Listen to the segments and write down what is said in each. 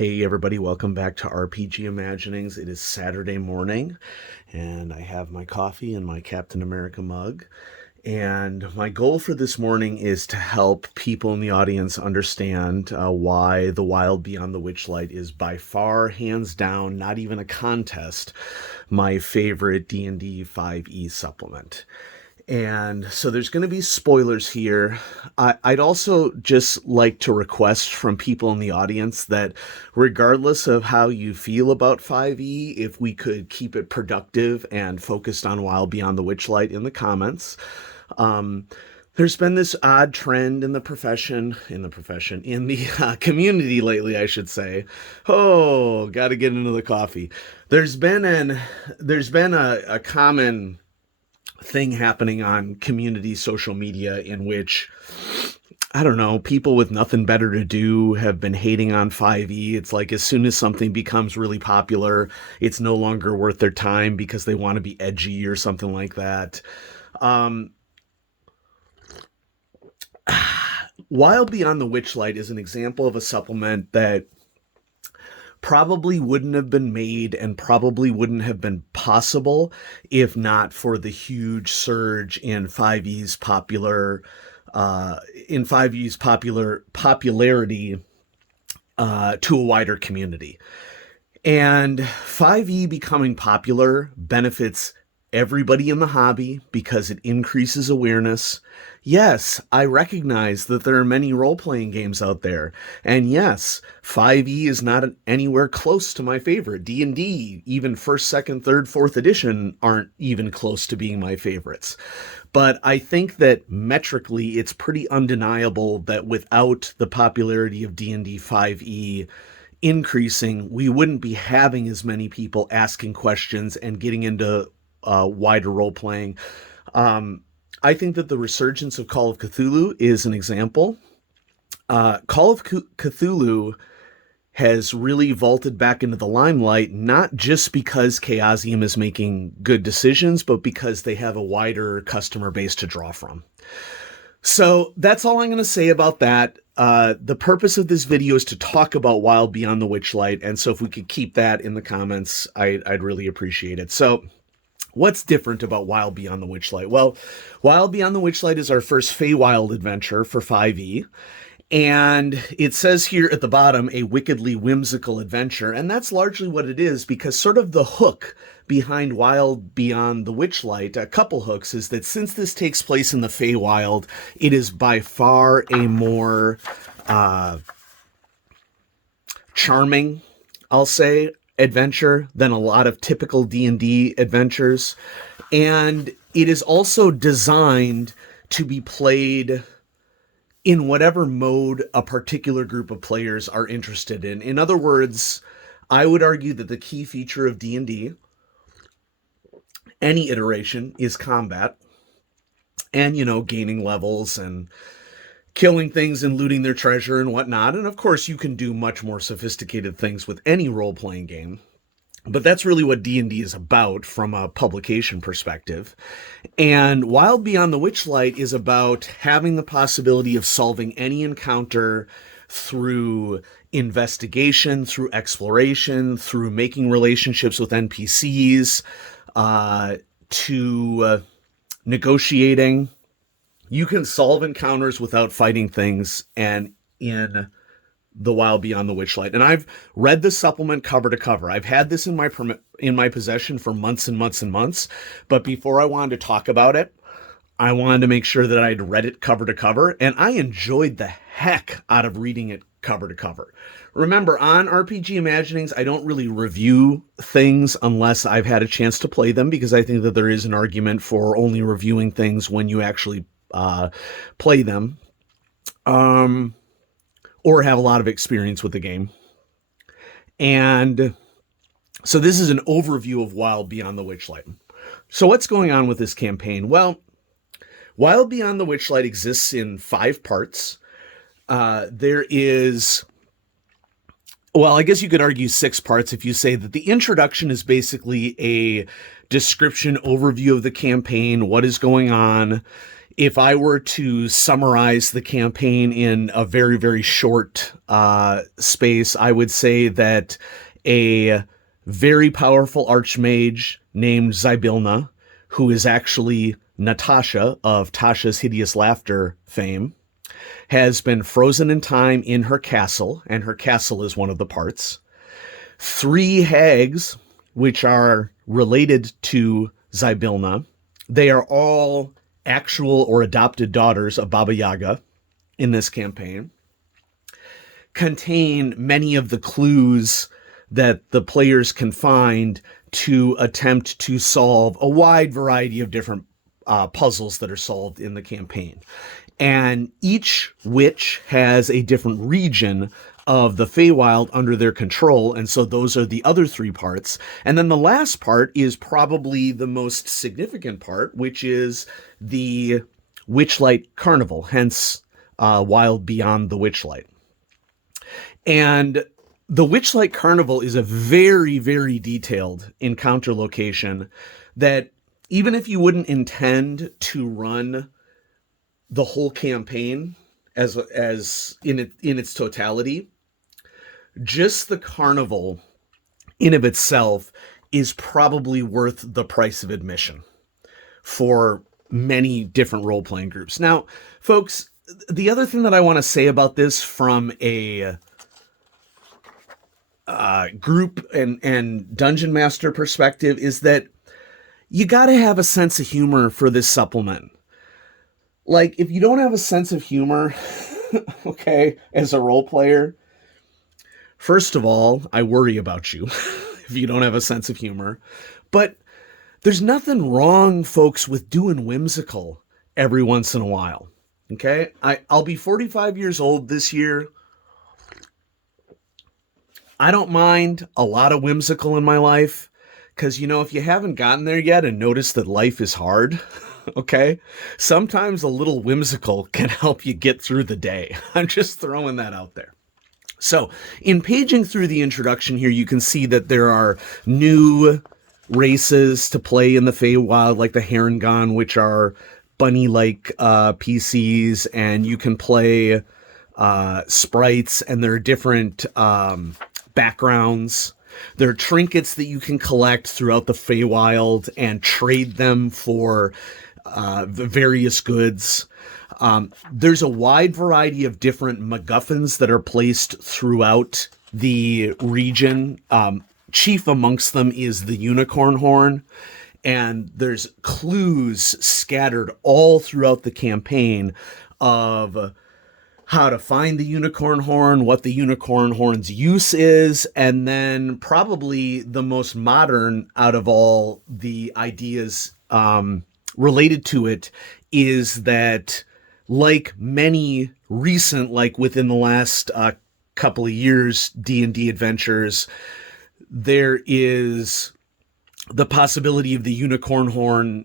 Hey everybody, welcome back to RPG Imaginings. It is Saturday morning, and I have my coffee and my Captain America mug. And my goal for this morning is to help people in the audience understand why The Wild Beyond the Witchlight is by far, hands down, not even a contest, my favorite D&D 5e supplement. And so there's going to be spoilers here. I'd also just like to request from people in the audience that regardless of how you feel about 5e, if we could keep it productive and focused on Wild Beyond the Witchlight in the comments. There's been this odd trend in the community lately, I should say. Oh, got to get into the coffee. There's been a common thing happening on community social media in which, I don't know, people with nothing better to do have been hating on 5e. It's like as soon as something becomes really popular, it's no longer worth their time because they want to be edgy or something like that. Wild Beyond the Witchlight is an example of a supplement that probably wouldn't have been made and probably wouldn't have been possible if not for the huge surge in 5e's popularity to a wider community. And 5e becoming popular benefits everybody in the hobby because it increases awareness. Yes, I recognize that there are many role-playing games out there. And yes, 5e is not anywhere close to my favorite. D&D, even 1st, 2nd, 3rd, 4th edition aren't even close to being my favorites. But I think that metrically, it's pretty undeniable that without the popularity of D&D 5e increasing, we wouldn't be having as many people asking questions and getting into wider role-playing. I think that the resurgence of Call of Cthulhu is an example. Call of Cthulhu has really vaulted back into the limelight, not just because Chaosium is making good decisions, but because they have a wider customer base to draw from. So that's all I'm going to say about that. The purpose of this video is to talk about Wild Beyond the Witchlight, and so if we could keep that in the comments, I'd really appreciate it. So what's different about Wild Beyond the Witchlight? Well, Wild Beyond the Witchlight is our first Feywild adventure for 5e. And it says here at the bottom, a wickedly whimsical adventure. And that's largely what it is, because sort of the hook behind Wild Beyond the Witchlight, a couple hooks, is that since this takes place in the Feywild, it is by far a more charming, I'll say, adventure than a lot of typical D&D adventures. And it is also designed to be played in whatever mode a particular group of players are interested in. In other words, I would argue that the key feature of D&D, any iteration, is combat. And, gaining levels and killing things and looting their treasure and whatnot. And of course, you can do much more sophisticated things with any role-playing game. But that's really what D&D is about from a publication perspective. And Wild Beyond the Witchlight is about having the possibility of solving any encounter through investigation, through exploration, through making relationships with NPCs, to negotiating. You can solve encounters without fighting things, and in the Wild Beyond the Witchlight. And I've read the supplement cover to cover. I've had this in my possession for months and months and months. But before I wanted to talk about it, I wanted to make sure that I'd read it cover to cover. And I enjoyed the heck out of reading it cover to cover. Remember, on RPG Imaginings, I don't really review things unless I've had a chance to play them, because I think that there is an argument for only reviewing things when you actually play them. Or have a lot of experience with the game. And so this is an overview of Wild Beyond the Witchlight. So what's going on with this campaign? Well, Wild Beyond the Witchlight exists in 5 parts. There is, well, I guess you could argue 6 parts if you say that the introduction is basically a description, overview of the campaign, what is going on. If I were to summarize the campaign in a very, very short space, I would say that a very powerful archmage named Zybilna, who is actually Natasha of Tasha's Hideous Laughter fame, has been frozen in time in her castle, and her castle is one of the parts. 3 hags, which are related to Zybilna, they are all actual or adopted daughters of Baba Yaga in this campaign, contain many of the clues that the players can find to attempt to solve a wide variety of different puzzles that are solved in the campaign. And each witch has a different region of the Feywild under their control, and so those are the other 3 parts. And then the last part is probably the most significant part, which is the Witchlight Carnival, hence Wild Beyond the Witchlight. And the Witchlight Carnival is a very, very detailed encounter location that even if you wouldn't intend to run the whole campaign as in its totality, just the carnival in of itself is probably worth the price of admission for many different role-playing groups. Now, folks, the other thing that I want to say about this from a group and dungeon master perspective is that you got to have a sense of humor for this supplement. Like, if you don't have a sense of humor, okay, as a role player, first of all, I worry about you if you don't have a sense of humor. But there's nothing wrong, folks, with doing whimsical every once in a while. Okay? I'll be 45 years old this year. I don't mind a lot of whimsical in my life because, if you haven't gotten there yet and noticed that life is hard, okay, sometimes a little whimsical can help you get through the day. I'm just throwing that out there. So, in paging through the introduction here, you can see that there are new races to play in the Feywild, like the Harengon, which are bunny-like PCs, and you can play sprites, and there are different backgrounds. There are trinkets that you can collect throughout the Feywild and trade them for the various goods. There's a wide variety of different MacGuffins that are placed throughout the region. Chief amongst them is the unicorn horn, and there's clues scattered all throughout the campaign of how to find the unicorn horn, what the unicorn horn's use is, and then probably the most modern out of all the ideas related to it is that, like many recent, like within the last couple of years, D&D adventures, there is the possibility of the unicorn horn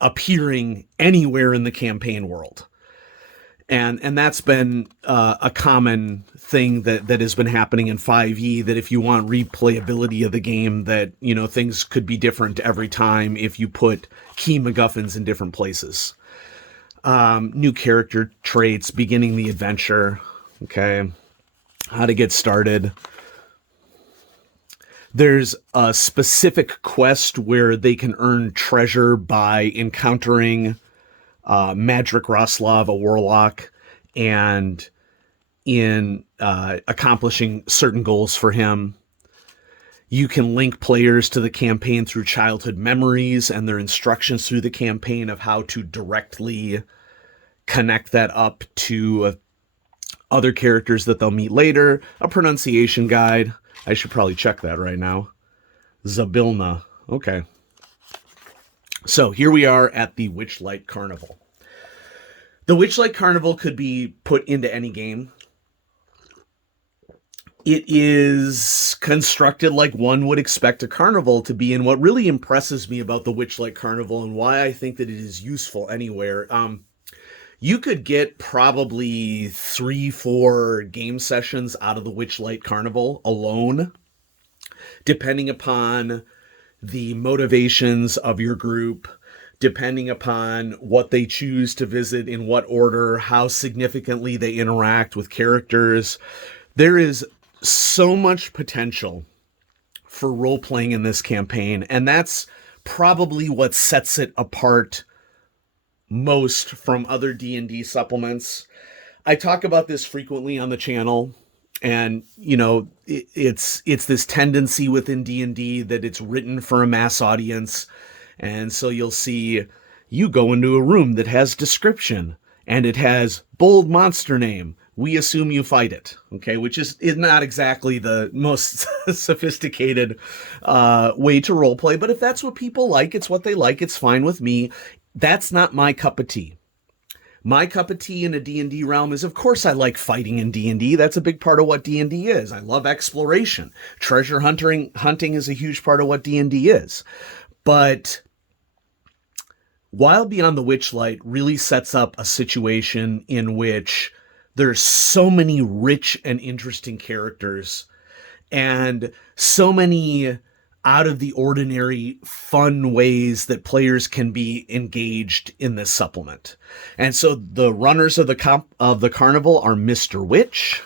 appearing anywhere in the campaign world. And that's been a common thing that has been happening in 5e, that if you want replayability of the game, that, things could be different every time if you put key MacGuffins in different places. New character traits, beginning the adventure, okay, how to get started. There's a specific quest where they can earn treasure by encountering Madrick Roslov, a warlock, and in accomplishing certain goals for him. You can link players to the campaign through childhood memories and their instructions through the campaign of how to directly connect that up to other characters that they'll meet later. A pronunciation guide. I should probably check that right now. Zybilna. Okay. So here we are at the Witchlight Carnival. The Witchlight Carnival could be put into any game. It is constructed like one would expect a carnival to be, and what really impresses me about the Witchlight Carnival and why I think that it is useful anywhere, you could get probably 3-4 game sessions out of the Witchlight Carnival alone, depending upon the motivations of your group, depending upon what they choose to visit, in what order, how significantly they interact with characters. There is so much potential for role-playing in this campaign, and that's probably what sets it apart most from other D&D supplements. I talk about this frequently on the channel, and it's this tendency within D&D that it's written for a mass audience. And so you'll see you go into a room that has description and it has bold monster name. We assume you fight it, okay? Which is not exactly the most sophisticated way to roleplay, but if that's what people like, it's what they like, it's fine with me. That's not my cup of tea. My cup of tea in a D&D realm is, of course, I like fighting in D&D. That's a big part of what D&D is. I love exploration. Treasure hunting is a huge part of what D&D is. But Wild Beyond the Witchlight really sets up a situation in which there's so many rich and interesting characters and so many out of the ordinary fun ways that players can be engaged in this supplement. And so the runners of the carnival are Mr. Witch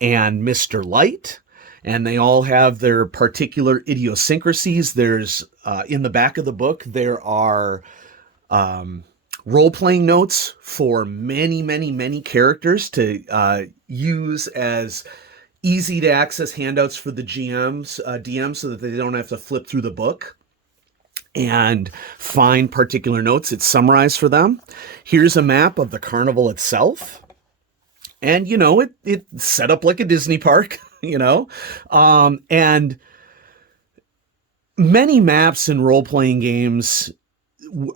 and Mr. Light, and they all have their particular idiosyncrasies. There's in the back of the book, there are role-playing notes for many characters to use as easy to access handouts for the DMs, so that they don't have to flip through the book and find particular notes. It's summarized for them. Here's a map of the carnival itself. And, it's set up like a Disney park, and many maps in role-playing games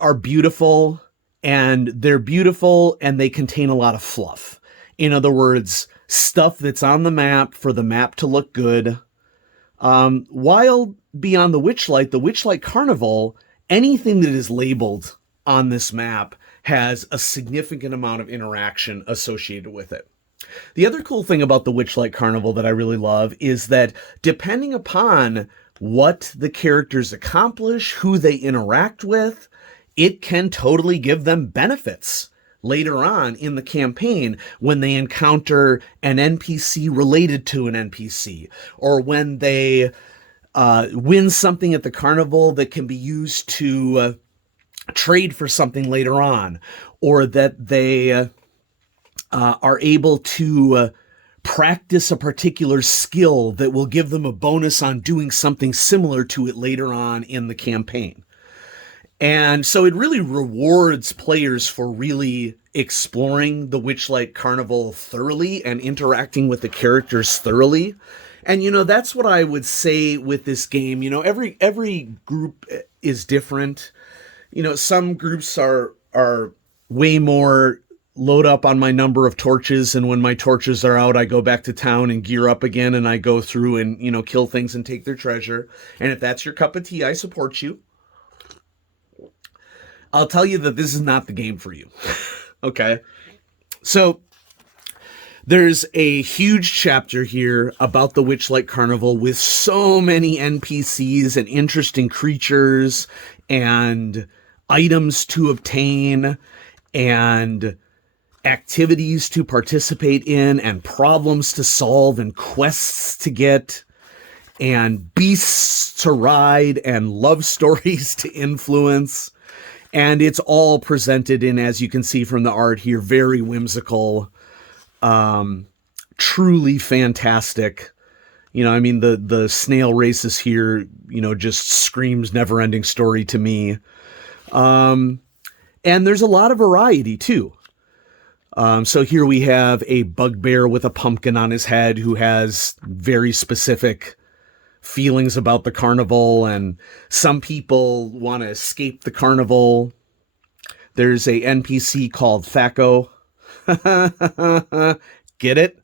are beautiful, and they contain a lot of fluff. In other words, stuff that's on the map for the map to look good. Wild Beyond the Witchlight Carnival, anything that is labeled on this map has a significant amount of interaction associated with it. The other cool thing about the Witchlight Carnival that I really love is that depending upon what the characters accomplish, who they interact with, it can totally give them benefits later on in the campaign when they encounter an NPC related to an NPC, or when they win something at the carnival that can be used to trade for something later on, or that they are able to practice a particular skill that will give them a bonus on doing something similar to it later on in the campaign. And so it really rewards players for really exploring the Witchlight Carnival thoroughly and interacting with the characters thoroughly. And, that's what I would say with this game. Every group is different. Some groups are way more load up on my number of torches, and when my torches are out, I go back to town and gear up again, and I go through and, kill things and take their treasure. And if that's your cup of tea, I support you. I'll tell you that this is not the game for you. Okay? So there's a huge chapter here about the Witchlight Carnival with so many NPCs and interesting creatures and items to obtain and activities to participate in and problems to solve and quests to get and beasts to ride and love stories to influence. And it's all presented in, as you can see from the art here, very whimsical, truly fantastic. The snail races here, just screams never-ending story to me. And there's a lot of variety, too. So here we have a bugbear with a pumpkin on his head who has very specific feelings about the carnival, and some people want to escape the carnival. There's a NPC called Thaco. Get it?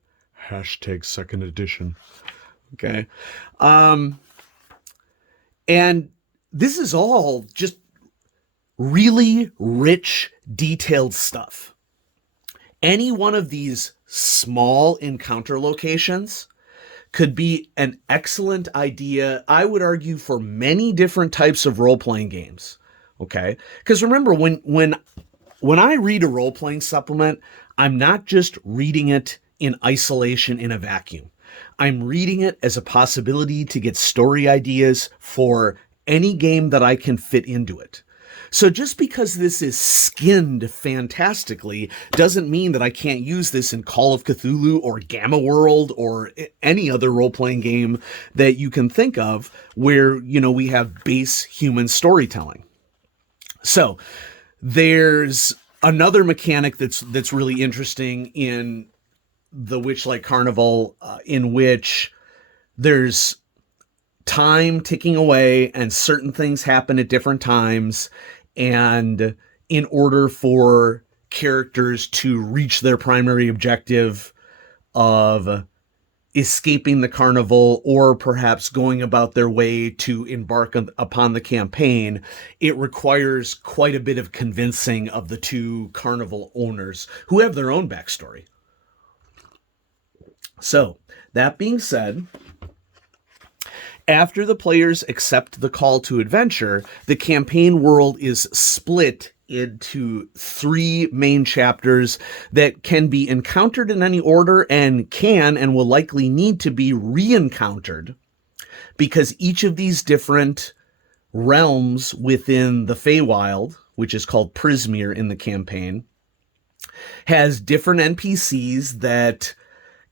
Hashtag second edition. Okay. And this is all just really rich, detailed stuff. Any one of these small encounter locations could be an excellent idea, I would argue, for many different types of role-playing games. Okay? Because remember, when I read a role-playing supplement, I'm not just reading it in isolation in a vacuum. I'm reading it as a possibility to get story ideas for any game that I can fit into it. So just because this is skinned fantastically doesn't mean that I can't use this in Call of Cthulhu or Gamma World or any other role-playing game that you can think of where, we have base human storytelling. So there's another mechanic that's really interesting in the Witchlight Carnival, in which there's time ticking away and certain things happen at different times. And in order for characters to reach their primary objective of escaping the carnival or perhaps going about their way to embark upon the campaign, it requires quite a bit of convincing of the two carnival owners who have their own backstory. So, that being said, after the players accept the call to adventure, the campaign world is split into 3 main chapters that can be encountered in any order and can and will likely need to be re-encountered, because each of these different realms within the Feywild, which is called Prismeer in the campaign, has different NPCs that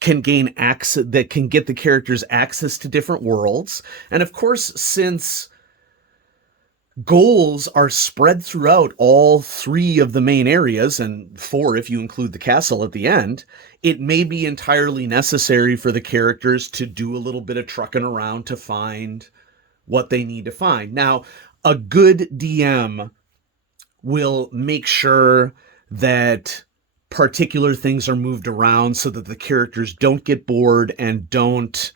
can gain access, that can get the characters access to different worlds. And of course, since goals are spread throughout all 3 of the main areas, and 4 if you include the castle at the end, it may be entirely necessary for the characters to do a little bit of trucking around to find what they need to find. Now, a good DM will make sure that particular things are moved around so that the characters don't get bored and don't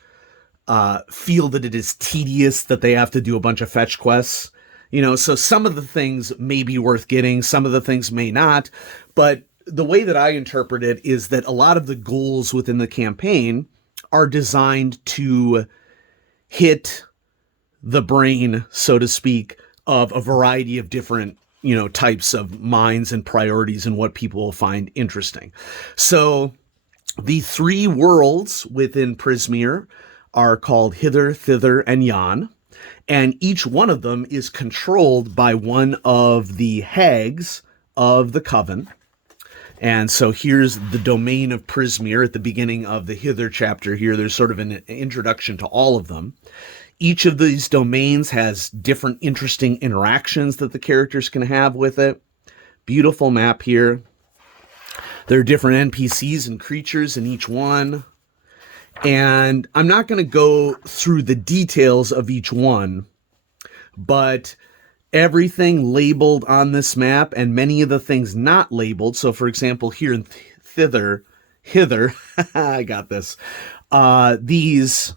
feel that it is tedious that they have to do a bunch of fetch quests. So some of the things may be worth getting, some of the things may not, but the way that I interpret it is that a lot of the goals within the campaign are designed to hit the brain, so to speak, of a variety of different types of minds and priorities and what people will find interesting. So the 3 worlds within Prismeer are called Hither, Thither, and Yon. And each one of them is controlled by one of the Hags of the Coven. And so here's the domain of Prismeer at the beginning of the Hither chapter here. There's sort of an introduction to all of them. Each of these domains has different interesting interactions that the characters can have with it. Beautiful map here. There are different NPCs and creatures in each one. And I'm not going to go through the details of each one, but everything labeled on this map and many of the things not labeled. So, for example, here in Hither, I got this. These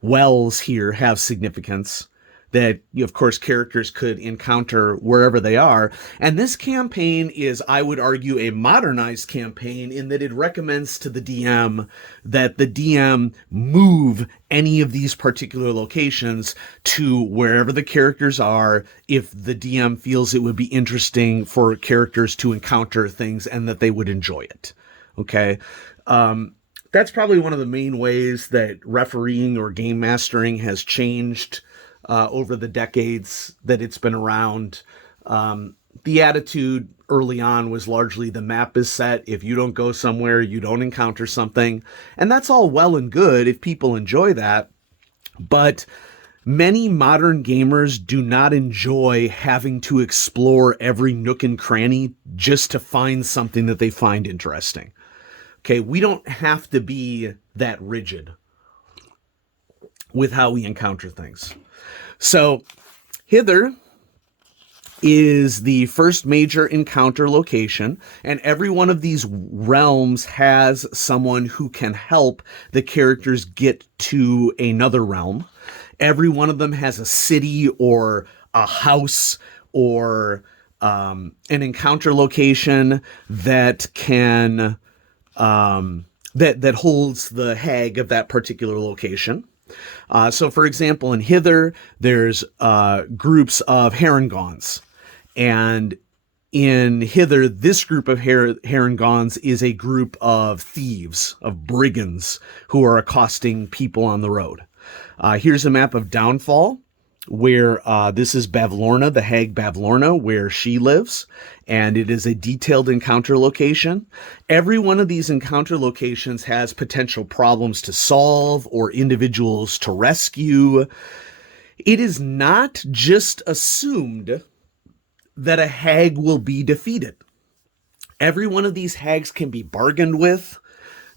wells here have significance that, of course, characters could encounter wherever they are. And this campaign is, I would argue, a modernized campaign in that it recommends to the DM that the DM move any of these particular locations to wherever the characters are if the DM feels it would be interesting for characters to encounter things and that they would enjoy it. Okay? That's probably one of the main ways that refereeing or game mastering has changed over the decades that it's been around. The attitude early on was largely the map is set. If you don't go somewhere, you don't encounter something. And that's all well and good if people enjoy that. But many modern gamers do not enjoy having to explore every nook and cranny just to find something that they find interesting. Okay, we don't have to be that rigid with how we encounter things. So, Hither is the first major encounter location, and every one of these realms has someone who can help the characters get to another realm. Every one of them has a city or a house or an encounter location that can that holds the hag of that particular location. So, for example, in Hither, there's groups of Herringons. And in Hither, this group of Herringons is a group of thieves, of brigands, who are accosting people on the road. Here's a map of Downfall, where this is Bavlorna, the hag Bavlorna, where she lives, and it is a detailed encounter location. Every one of these encounter locations has potential problems to solve or individuals to rescue. It is not just assumed that a hag will be defeated. Every one of these hags can be bargained with.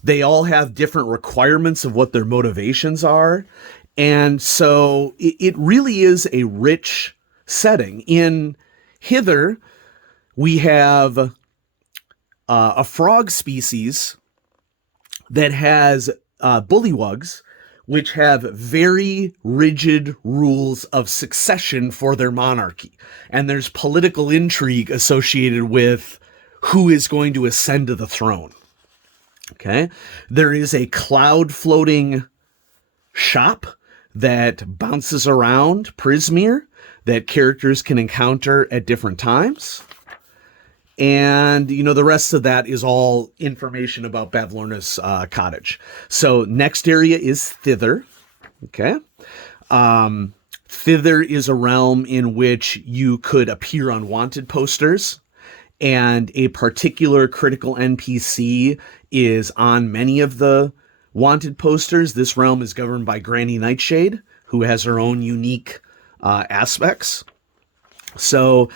They all have different requirements of what their motivations are. And so it really is a rich setting. In Hither, we have a frog species that has bullywugs, which have very rigid rules of succession for their monarchy. And there's political intrigue associated with who is going to ascend to the throne. Okay? There is a cloud floating shop that bounces around Prismeer that characters can encounter at different times. And, you know, the rest of that is all information about Bavlorna's cottage. So next area is Thither. Okay. Thither is a realm in which you could appear on wanted posters, and a particular critical NPC is on many of the wanted posters. This realm is governed by Granny Nightshade, who has her own unique aspects. So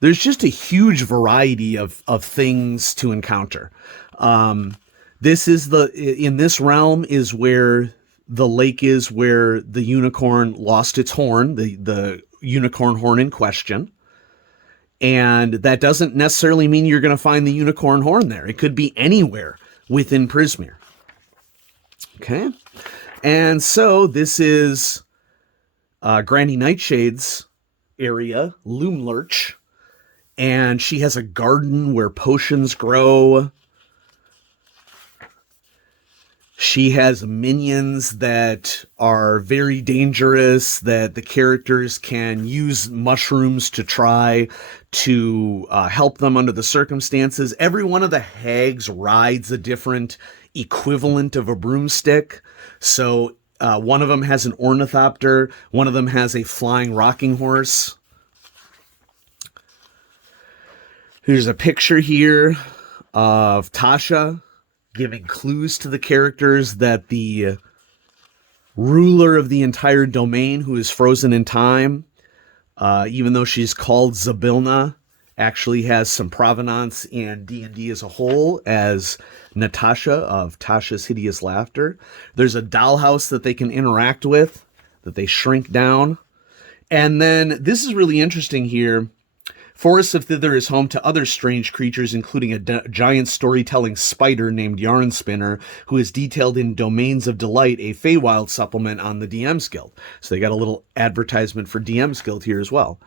there's just a huge variety of things to encounter. In this realm is where the lake is where the unicorn lost its horn, the unicorn horn in question. And that doesn't necessarily mean you're going to find the unicorn horn there. It could be anywhere within Prismeer. Okay. And so this is Granny Nightshade's area, Loomlurch. And she has a garden where potions grow. She has minions that are very dangerous, that the characters can use mushrooms to try to help them under the circumstances. Every one of the hags rides a different equivalent of a broomstick. So one of them has an ornithopter. One of them has a flying rocking horse. Here's a picture here of Tasha giving clues to the characters that the ruler of the entire domain, who is frozen in time, even though she's called Zabilna, actually has some provenance in D&D as a whole as Natasha of Tasha's Hideous Laughter. There's a dollhouse that they can interact with, that they shrink down. And then this is really interesting here. Forest of Thither is home to other strange creatures, including a giant storytelling spider named Yarn Spinner, who is detailed in Domains of Delight, a Feywild supplement on the DM's Guild. So they got a little advertisement for DM's Guild here as well.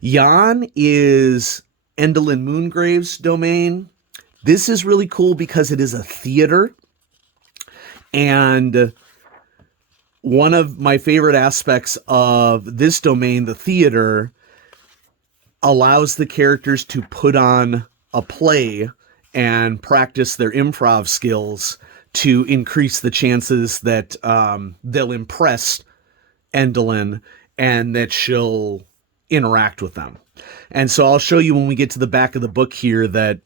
Yarn is Endlin Moongrave's domain. This is really cool because it is a theater. And one of my favorite aspects of this domain, the theater, allows the characters to put on a play and practice their improv skills to increase the chances that they'll impress Endlin and that she'll interact with them. And so I'll show you when we get to the back of the book here that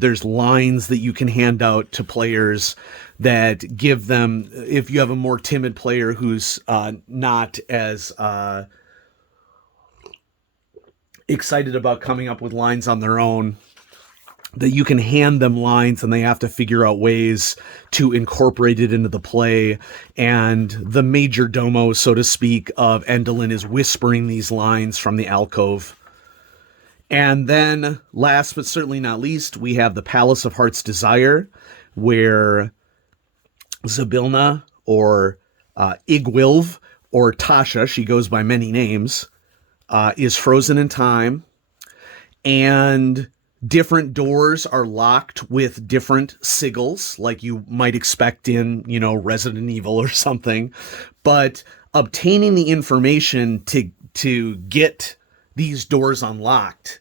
there's lines that you can hand out to players that give them, if you have a more timid player who's not as excited about coming up with lines on their own, that you can hand them lines and they have to figure out ways to incorporate it into the play. And the major domo, so to speak, of Endlin is whispering these lines from the alcove. And then, last but certainly not least, we have the Palace of Heart's Desire, where Zabilna, or Igwilv, or Tasha, she goes by many names, is frozen in time, and different doors are locked with different sigils, like you might expect in, Resident Evil or something. But obtaining the information to get these doors unlocked,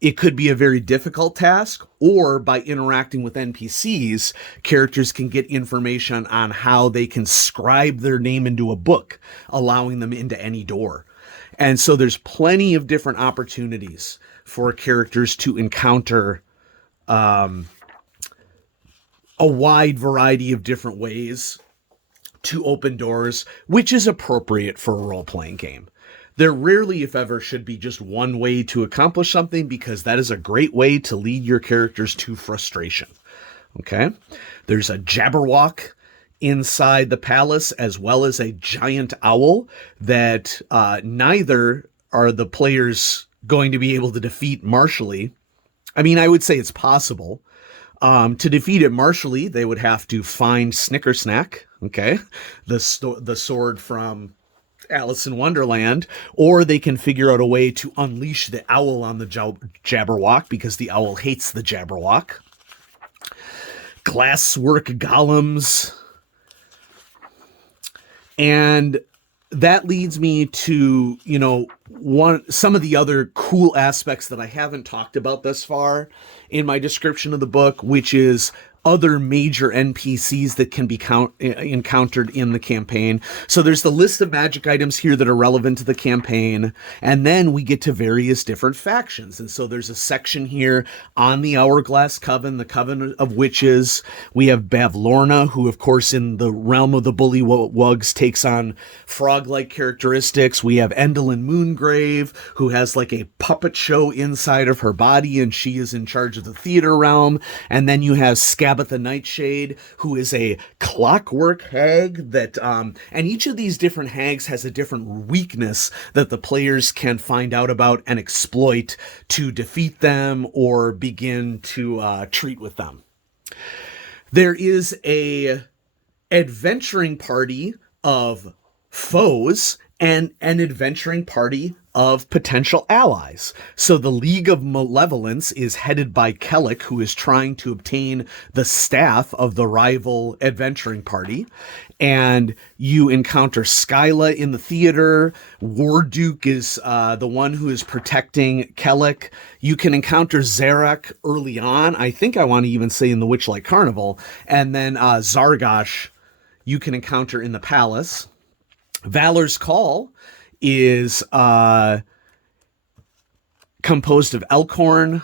it could be a very difficult task, or by interacting with NPCs, characters can get information on how they can scribe their name into a book, allowing them into any door. And so there's plenty of different opportunities for characters to encounter a wide variety of different ways to open doors, which is appropriate for a role-playing game. There rarely, if ever, should be just one way to accomplish something, because that is a great way to lead your characters to frustration. Okay? There's a Jabberwock inside the palace, as well as a giant owl that neither are the players going to be able to defeat martially. I mean, I would say it's possible. To defeat it martially, they would have to find Snickersnack, okay, the sword from Alice in Wonderland, or they can figure out a way to unleash the owl on the Jabberwock, because the owl hates the Jabberwock. Glasswork golems. And that leads me to, some of the other cool aspects that I haven't talked about thus far in my description of the book, which is other major NPCs that can be encountered in the campaign. So there's the list of magic items here that are relevant to the campaign, and then we get to various different factions. And so there's a section here on the Hourglass Coven, the Coven of Witches. We have Bavlorna, who of course in the realm of the Bullywugs takes on frog-like characteristics. We have Endelyn Moongrave, who has like a puppet show inside of her body, and she is in charge of the theater realm. And then you have Scabatha Nightshade, who is a clockwork hag that, and each of these different hags has a different weakness that the players can find out about and exploit to defeat them or begin to treat with them. There is a adventuring party of foes and an adventuring party of potential allies. So the League of Malevolence is headed by Kellic, who is trying to obtain the staff of the rival adventuring party. And you encounter Skyla in the theater. Warduke is the one who is protecting Kellic. You can encounter Zarak early on. I think I want to even say in the Witchlight Carnival. And then Zargosh you can encounter in the palace. Valor's Call is composed of Elkhorn,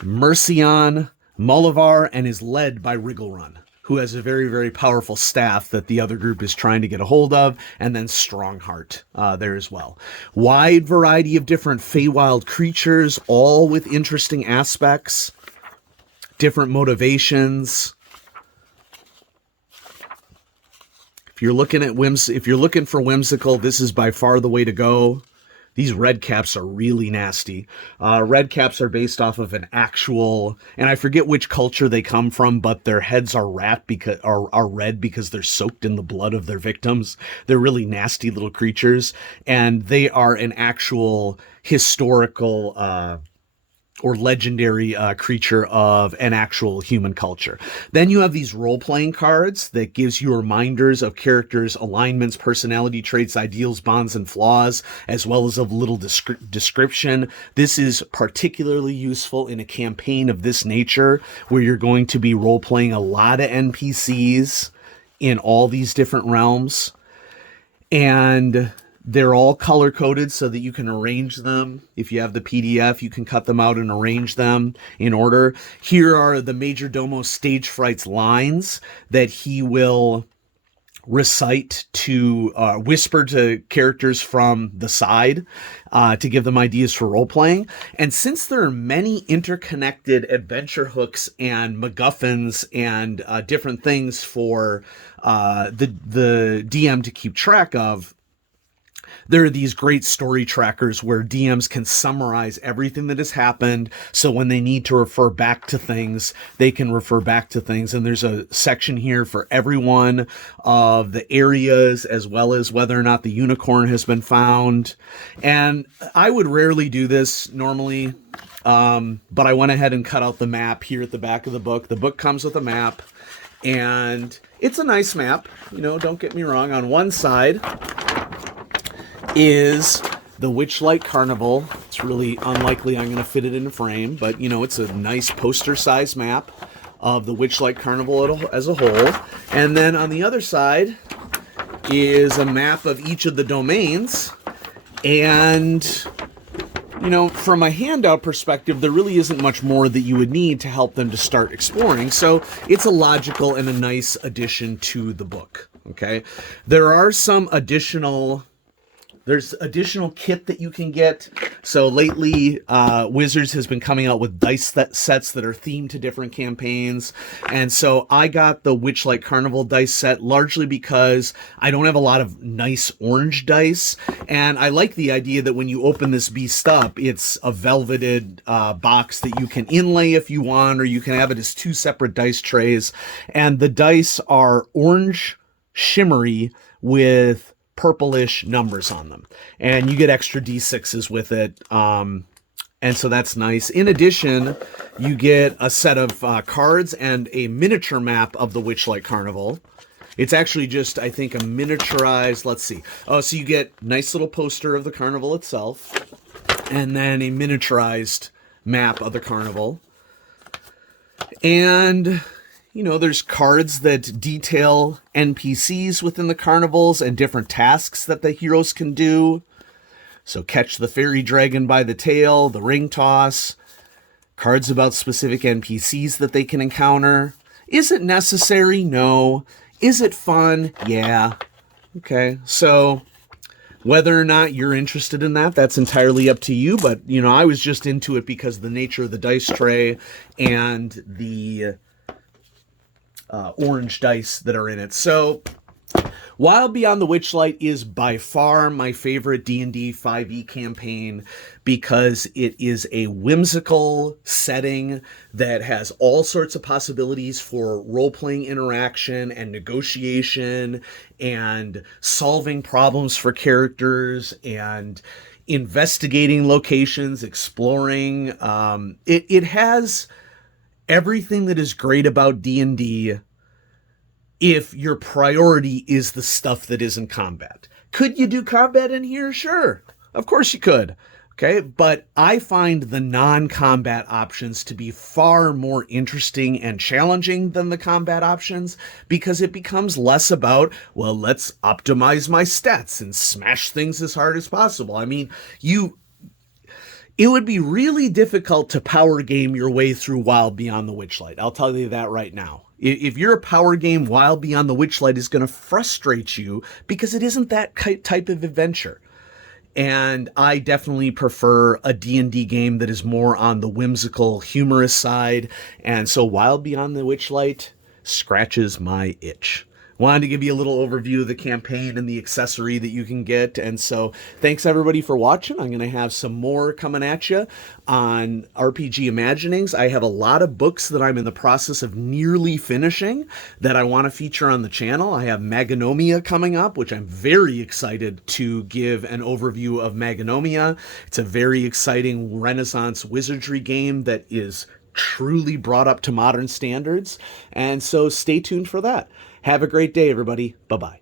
Mercion, Molivar, and is led by Wrigglerun, who has a very, very powerful staff that the other group is trying to get a hold of, and then Strongheart there as well. Wide variety of different Feywild creatures, all with interesting aspects, different motivations. If you're looking for whimsical, this is by far the way to go. These red caps are really nasty. Red caps are based off of an actual, and I forget which culture they come from, but their heads are red because they're soaked in the blood of their victims. They're really nasty little creatures, and they are an actual historical or legendary creature of an actual human culture. Then you have these role-playing cards that gives you reminders of characters' alignments, personality traits, ideals, bonds, and flaws, as well as of little description. This is particularly useful in a campaign of this nature, where you're going to be role-playing a lot of NPCs in all these different realms. And they're all color-coded so that you can arrange them. If you have the PDF, you can cut them out and arrange them in order. Here are the Major Domo Stage Fright's lines that he will recite to whisper to characters from the side to give them ideas for role-playing. And since there are many interconnected adventure hooks and MacGuffins and different things for the DM to keep track of, there are these great story trackers where DMs can summarize everything that has happened. So when they need to refer back to things, they can refer back to things. And there's a section here for every one of the areas, as well as whether or not the unicorn has been found. And I would rarely do this normally, but I went ahead and cut out the map here at the back of the book. The book comes with a map, and it's a nice map. Don't get me wrong. On one side is the Witchlight Carnival. It's really unlikely I'm going to fit it in a frame, but it's a nice poster-sized map of the Witchlight Carnival as a whole. And then on the other side is a map of each of the domains. And, from a handout perspective, there really isn't much more that you would need to help them to start exploring. So it's a logical and a nice addition to the book. Okay. There are some additional kit that you can get. So lately, Wizards has been coming out with dice sets that are themed to different campaigns. And so I got the Witchlight Carnival dice set largely because I don't have a lot of nice orange dice. And I like the idea that when you open this beast up, it's a velveted box that you can inlay if you want, or you can have it as 2 separate dice trays. And the dice are orange shimmery with purplish numbers on them, and you get extra d6s with it, and so that's nice. In addition, you get a set of cards and a miniature map of the Witchlight Carnival. It's actually just, I think, a miniaturized, let's see, so you get nice little poster of the carnival itself, and then a miniaturized map of the carnival. And there's cards that detail NPCs within the carnivals and different tasks that the heroes can do. So catch the fairy dragon by the tail, the ring toss, cards about specific NPCs that they can encounter. Is it necessary? No. Is it fun? Yeah. Okay. So whether or not you're interested in that, that's entirely up to you. But, I was just into it because of the nature of the dice tray and the orange dice that are in it. So Wild Beyond the Witchlight is by far my favorite D&D 5e campaign because it is a whimsical setting that has all sorts of possibilities for role-playing interaction and negotiation and solving problems for characters and investigating locations, exploring. It has everything that is great about D&D if your priority is the stuff that isn't combat. Could you do combat in here? Sure. Of course you could. Okay. But I find the non-combat options to be far more interesting and challenging than the combat options because it becomes less about, well, let's optimize my stats and smash things as hard as possible. I mean, it would be really difficult to power game your way through Wild Beyond the Witchlight. I'll tell you that right now. If you're a power game, Wild Beyond the Witchlight is going to frustrate you because it isn't that type of adventure. And I definitely prefer a D&D game that is more on the whimsical, humorous side. And so Wild Beyond the Witchlight scratches my itch. Wanted to give you a little overview of the campaign and the accessory that you can get. And so thanks everybody for watching. I'm going to have some more coming at you on RPG Imaginings. I have a lot of books that I'm in the process of nearly finishing that I want to feature on the channel. I have Maganomia coming up, which I'm very excited to give an overview of Maganomia. It's a very exciting Renaissance wizardry game that is truly brought up to modern standards. And so stay tuned for that. Have a great day, everybody. Bye-bye.